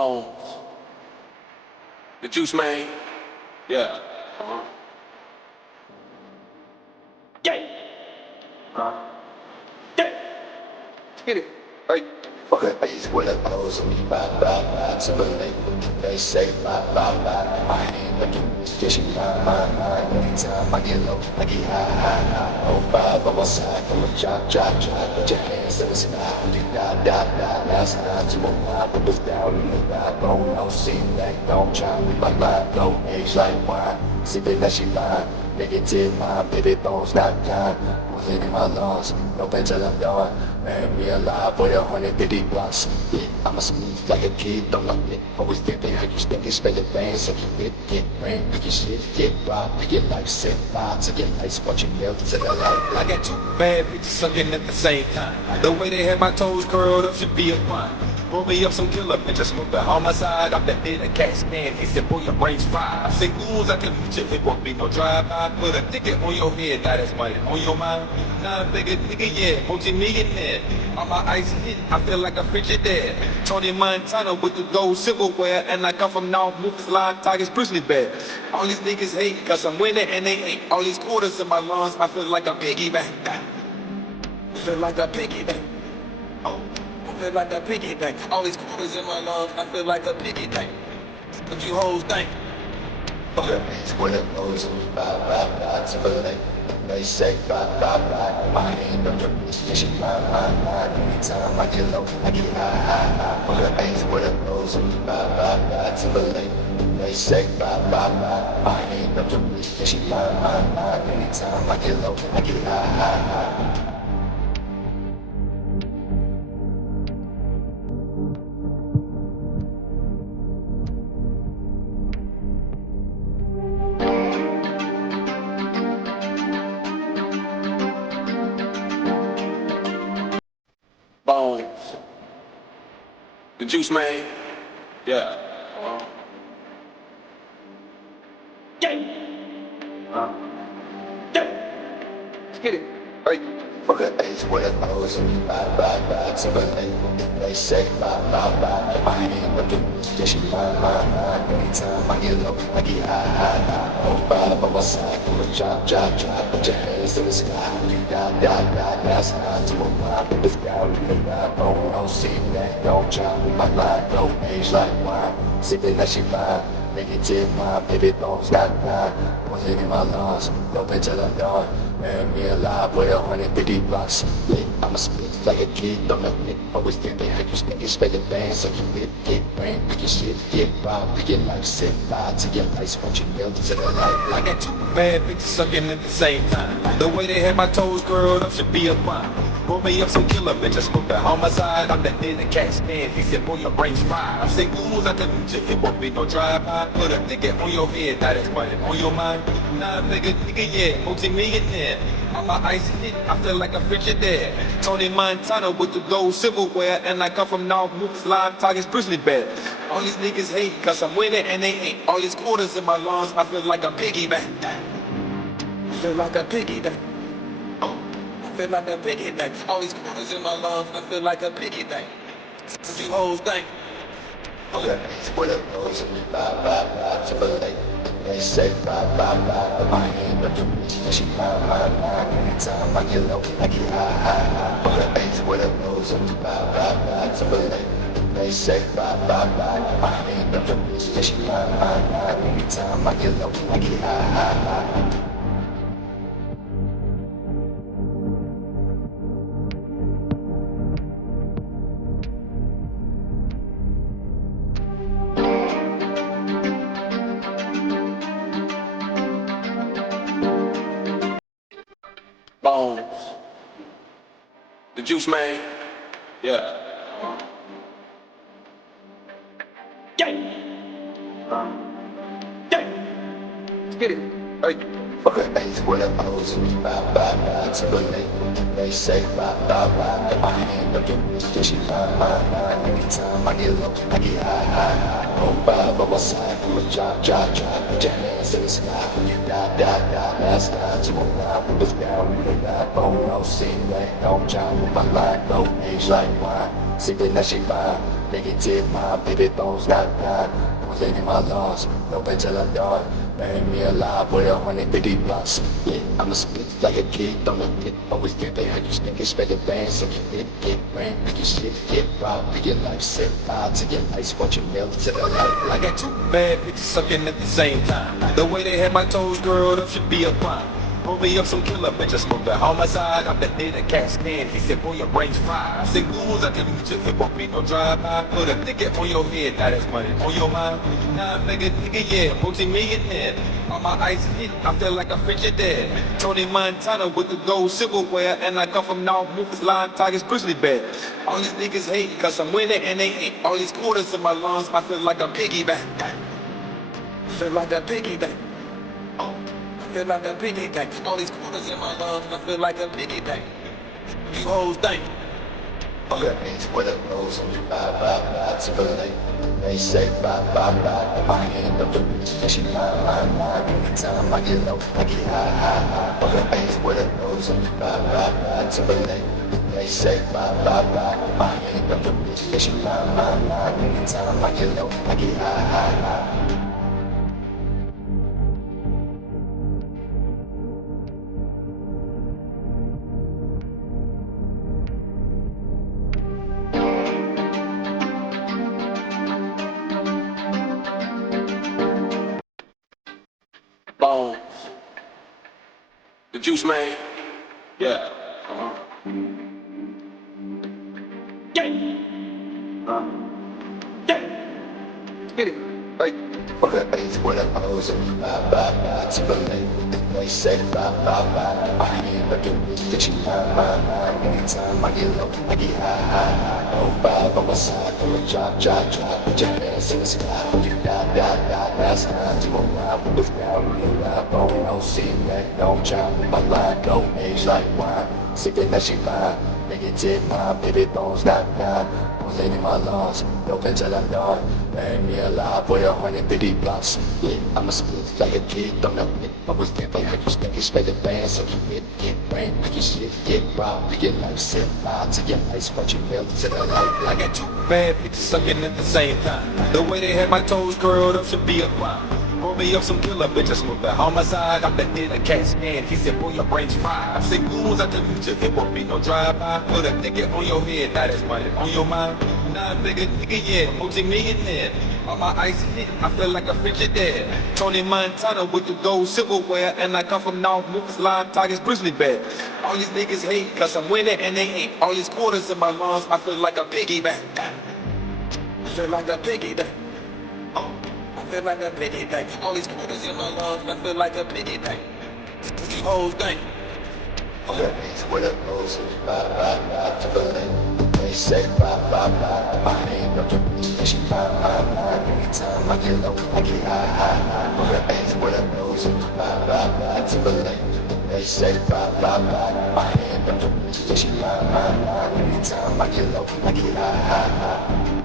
Bones. The juice man. Yeah. Yeah. Yeah. Get it. Hey. Fuck it, I just wanna close on me, bye, bye, bye, to believe they say bye, bye, bye. I ain't looking, fishing, my, anytime I get low, I get high. Oh, five on my side, from a drop, put your hands in the sky, you die. Last night, 205, it was down in the ride, bone, no seat, back, don't try with my mind, no age like wine, sipping that she fine, negative mind, baby bones, not kind, wasn't in my lungs, no pain till I'm done. Man, me alive for 150 blocks. Yeah, I'm a smooth like a kid, don't know it. Always thinking how you spend it, spend the things that you get rain, pick your shit, get robbed, pick your life, set fire to your lights, watch you melt to the light. I got two bad bitches sucking at the same time. The way they had my toes curled up should be a crime. Roll me up some killer bitches, smoke the homicide. I'm the dead of cat stand. He said, boy, your brain's fried. I say, ghouls, I can reach it. It won't be no drive-by. Put a ticket on your head, now that's money on your mind. Nah, nigga, yeah, multi-millionaire. On my ice hit, I feel like a frigid dead. Tony Montana with the gold silverware. And I come from North Memphis, line targets, Grizzly Bear. All these niggas hate, cause I'm winning and they ain't. All these quarters in my lungs, I feel like a piggy bank. I feel like a piggy bank. Oh. I feel like a piggy bank. All these quarters in my lungs, I feel like a piggy bank. What you hoes think? Fuck it, I just wanna close on me, bye, bye, to believe they say bye, bye. I ain't no fishing, my, anytime I get low, I get high. Fuck it, I just wanna close on me, bye, to believe they say bye, bye. I ain't no fishing, my, anytime I get low, I get high. Bones. The juice man. Yeah. Yeah. Yeah. Let's get it. Hey. Fuck it, I just wanna close on me, bye, to believe they say bye, I ain't looking, fishing, my, anytime I get low, I get high. Oh, five on my side, from a drop, put your hands in the sky, you die. Last night, 205, it was down in the ride, bone, no seat, back, don't try with my mind, no age like wine, sipping that she fine. Negative mind, baby bones, not mine. Wasn't in my lungs, no pain till I'm done. Man, me alive with 150 blocks. Yeah, I'm a spit like a kid, don't know it. Always thinking how you spend the bands, so you get brain, pick your shit, get robbed, pick your life, set fire to your lights, watch you melt to the light. I got two bad bitches sucking at the same time. The way they had my toes curled up should be a crime. Roll me up some killer bitches, smoke the homicide. I'm the dead of cat stand. He said, boy, your brain's fried. I say, ghouls, I can reach it. It won't be no drive-by. Put a ticket on your head, now that's money on your mind. Nah, nigga, yeah, multi-millionaire. On my ice hit, I feel like a frigid dead. Tony Montana with the gold silverware. And I come from North Memphis, line targets, Grizzly Bear. All these niggas hate, cause I'm winning and they ain't. All these quarters in my lungs, I feel like a piggy bank. I feel like a piggy bank. Oh. I feel like a piggy bank. All these quarters in my lungs, I feel like a piggy bank. What you hoes think? Okay, it's what it goes on me, bye, to believe they say bye, I ain't looking, fishing, my, anytime I get low, I get high. Okay, it's what it goes on me, bye, to believe they say bye, I ain't looking, fishing, my, anytime I get low, I get high. Bones. The juice man. Yeah. Yeah. Let's get it. Hey. Fuck it, I just wanna close on me, bye, to believe they say bye, I ain't looking, fishing, my, anytime I get low, I get high. Oh, five on my side, from a drop, put your hands in the sky, you die. Last night, 205, it was down in the ride, bone, no seat, back, don't try with my mind, no age like wine, sipping that she fine. Negative, my baby bones got God. Pulling in my lungs, no pain till I'm done. Bury me alive with 150 blunts. Yeah, I'm a split like a kid, don't let it always get there. You stick it, spread the band, so you get rain, make your shit get robbed, make your life set fire to your lights, watch you melt to the light. I got two bad bitches sucking at the same time. The way they had my toes curled up should be a crime. Pull me up some killer bitch, I smoke the homicide. I'm the dead a cat stand. He said, boy, your brain's fried. I said, goons, I can meet you. It won't be no drive-by. Put a nigga on your head, now that's money on your mind. Nah, nigga, yeah, multi-millionaire. On my ice hit, I feel like a Frigidaire. Tony Montana with the gold silverware. And I come from North Memphis, Lion Tigers, Grizzly Bear. All these niggas hate, cause I'm winning and they ain't. All these quarters in my lungs, I feel like a piggyback. Feel like a piggyback. Oh, I feel like a piggyback. All these quarters in my lungs, I feel like a piggyback. You hoes think. That means what it goes on you bye to the lake. They say bye. My hand up the beach, and she my. Every time I get low, I get high. That means what it goes on you bye to the lake. They say bye. My hand up the beach, and she my. Every time I get low, I get high. Bones. The juice man. Yeah. Get it. Like. That means what it goes on you bye to the lake. They say bye. My hand up the beach, and she my. Every time I get low, I get high. Oh, bye, by my side, gonna drop. Put your hands in the sky, when you die. Last time to arrive with the down, real life, oh, no, see that, don't jump. My line, go age like wine, sipping that she fine. Negative, my baby bones got God. Pulling in my lungs, no pain till I'm done. Bury me alive with 150 blunts. Yeah, I'm a split like a kid, don't know it. I was there for you, stick it, spread the band, so you get rain, make your shit get robbed, make your life set fire to your lights, watch you melt to the light. I got two bad bitches sucking at the same time. The way they had my toes curled up should be a crime. Roll me up some killer bitches with the homicide. I'm the dead a cat stand. He said, boy, your brain's fried. I said, goons, I can meet you. It won't be no drive-by. Put a nigga on your head, now that's money on your mind. Nah, nigga, yeah, multi-millionaire. On my ice hit, I feel like a Frigidaire. Tony Montana with the gold silverware. And I come from North Memphis, Lion Tigers, Grizzly Bear. All these niggas hate, cause I'm winning and they ain't. All these quarters in my lungs, I feel like a piggyback. I feel like a piggyback. Oh, I feel like a piggyback. All these quarters in my lungs, I feel like a piggyback. You hoes think. That means what it goes on you bye to the lake. They say bye. My hand up the beach, and she my. Every time I get low, I get high. That means what it goes on you bye to the lake. They say bye. My hand up the beach, and she my. Every time I get low, I get high.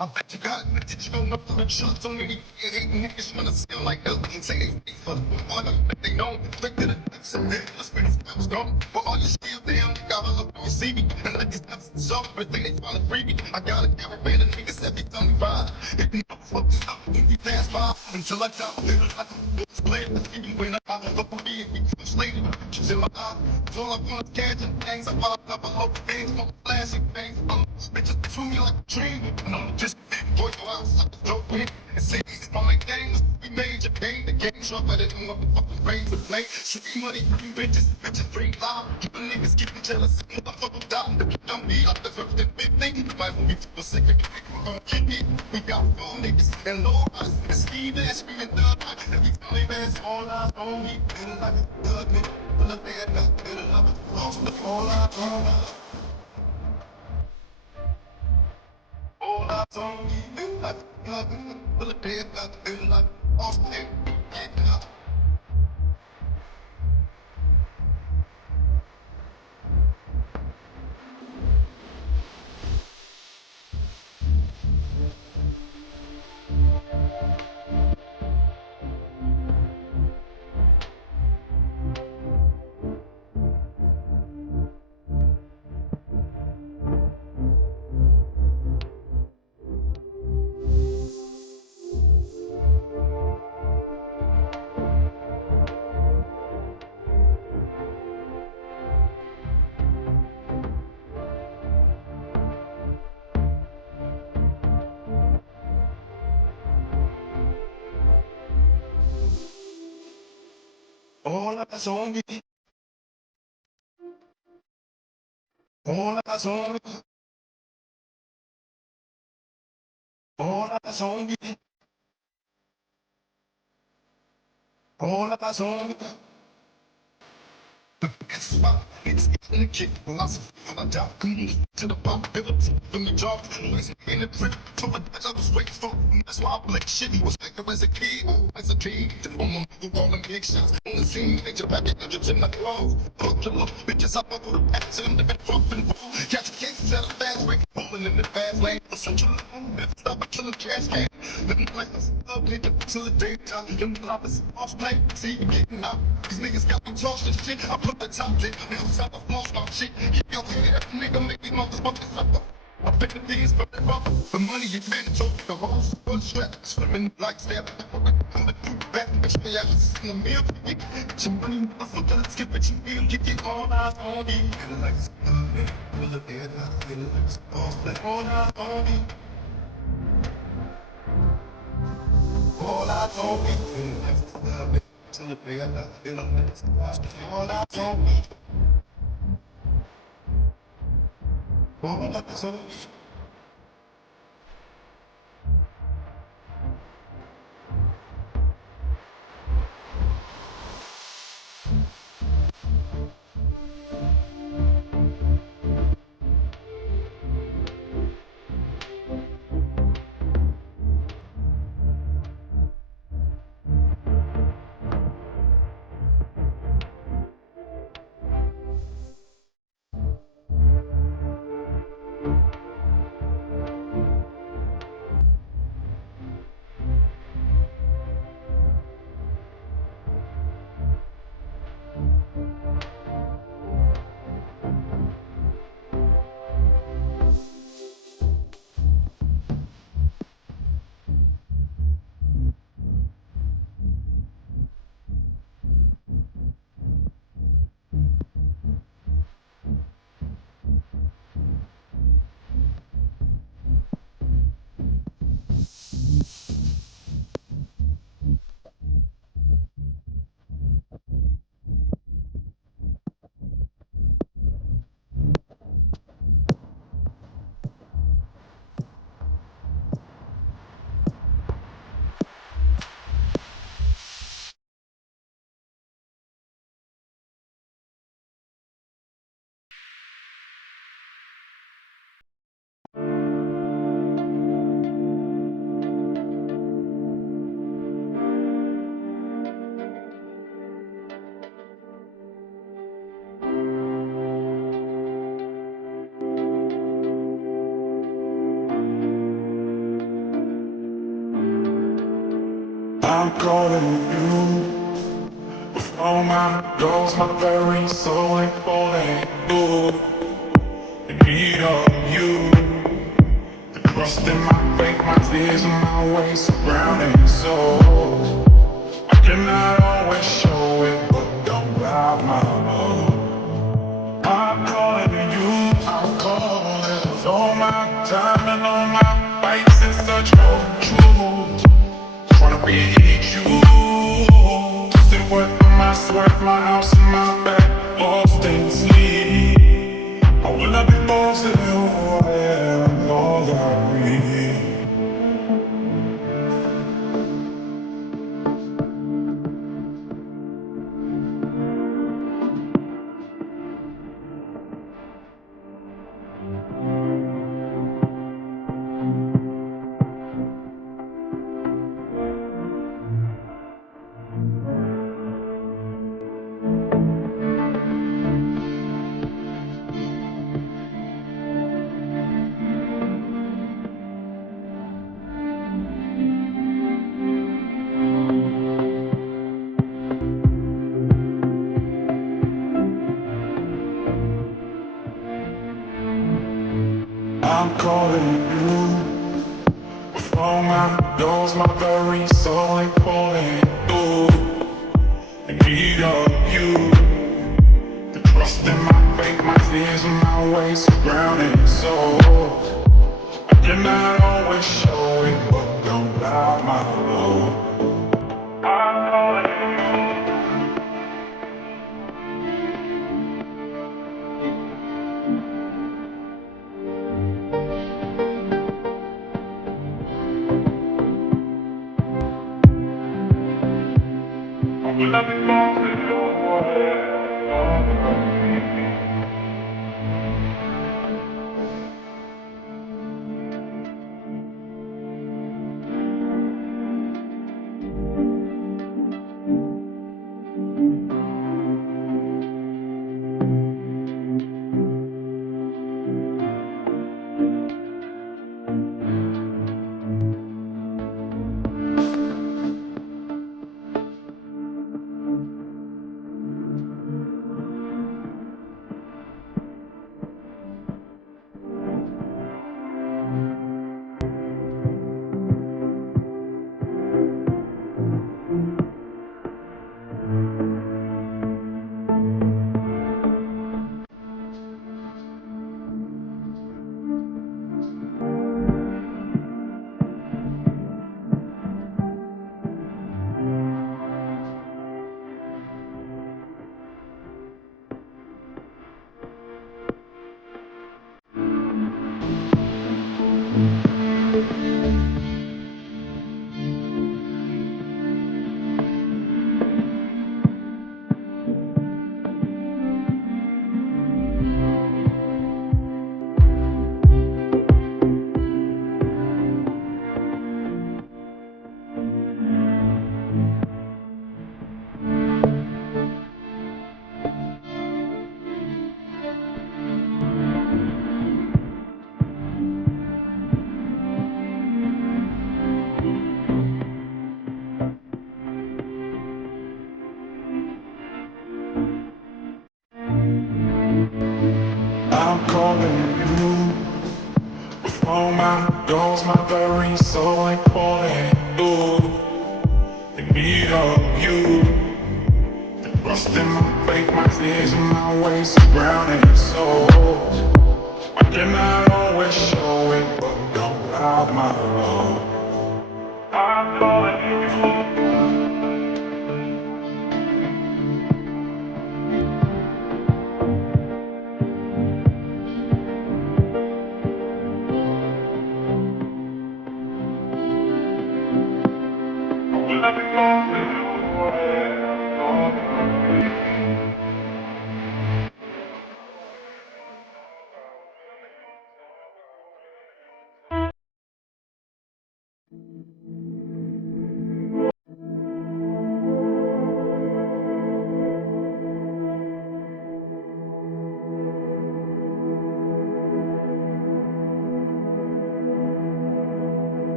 I bet you God, did you know the shots on me? Hating niggas wanna steal like hell and say they speak for the one but they know look at it. So let's face it, I was gone. But all you still damn, got all up on your CV. And like these nuts and soft, but they finally free me. I got a caravan of niggas every 25. If you fuck this up, if you pass by until I drop a little like a play. Even when I pop up for me, if you push later, just in my eye. So I'm gonna catch and things. I pop up a whole things, no classic things. Bitches to me like a dream. And I'm just boy, go outside the dope in and say these are my games. We made your pain, the game sharp better than motherfucking brain with play. Shoot money, you bitches free loud. You niggas getting jealous, motherfucker down. Don't be up the first and big thing. You might want me to a second. We're gonna get it. We got four niggas and low us. And Steve Ash, we in the every time they pass all eyes on me. And like a thug nigga, but the bad guy, better love it. Lost the all eyes on us. All eyes. song, feel like feel the dead, feel like Austin. All eyes on me, all eyes on me, all eyes on me, all eyes on me. It's my, it's in the kick, philosophy from the top, to the possibility, from the job, in the trip, to the touch of the straight for. That's why I play shit, was like as a kid, as a teen, to the all the big shots on the scene, make your packet, just in my clothes, put your little bitches up over the pants, and the bed front and roll, catch a case at a fast break, rolling in the fast lane, essential, stop a killer cash can, living like this, ugly, till the daytime, them poppers, off night, see you getting out, these niggas got me tossed and shit, I put the top tip, now stop the floor, stop shit, keep your head, nigga, make me motherfuckers up. I bet the things for the money you spend, so the hoes for the strap, swimming like step. I'm the two back, bitch, me ass in the meal. Get your money, hustle, let's skip it, you feel, get it all out on me. Feel like it's feel the air, I feel like it's all out on me. All out on me, feel like it's till the air, I feel like it's all out on me. All out on me. I'm calling you with all my doors, my very soul and falling. Ooh, in need of you. The crust in my faith, my tears in my way surrounding so I cannot always show it, but don't doubt my love. I'm calling you, I'm calling with all my time and all my fights in search for truth. Tryna reach you. Say what my sweat, my house and my back, lost in sleep. Or will I be lost in who I am, all I breathe? I'm calling you with all my goals, my very soul and calling you in need of you. The trust in my faith, my fears and my ways are grounded. So I cannot always show it, but don't doubt my love. I'm calling you. Will I be lost your way? I'm calling you with all my goals, my very soul and calling you in need of you. Trust in my faith, my fears and my ways are grounded. So I cannot always show it, but don't doubt my love. I'm calling you. Will I be lost in your way?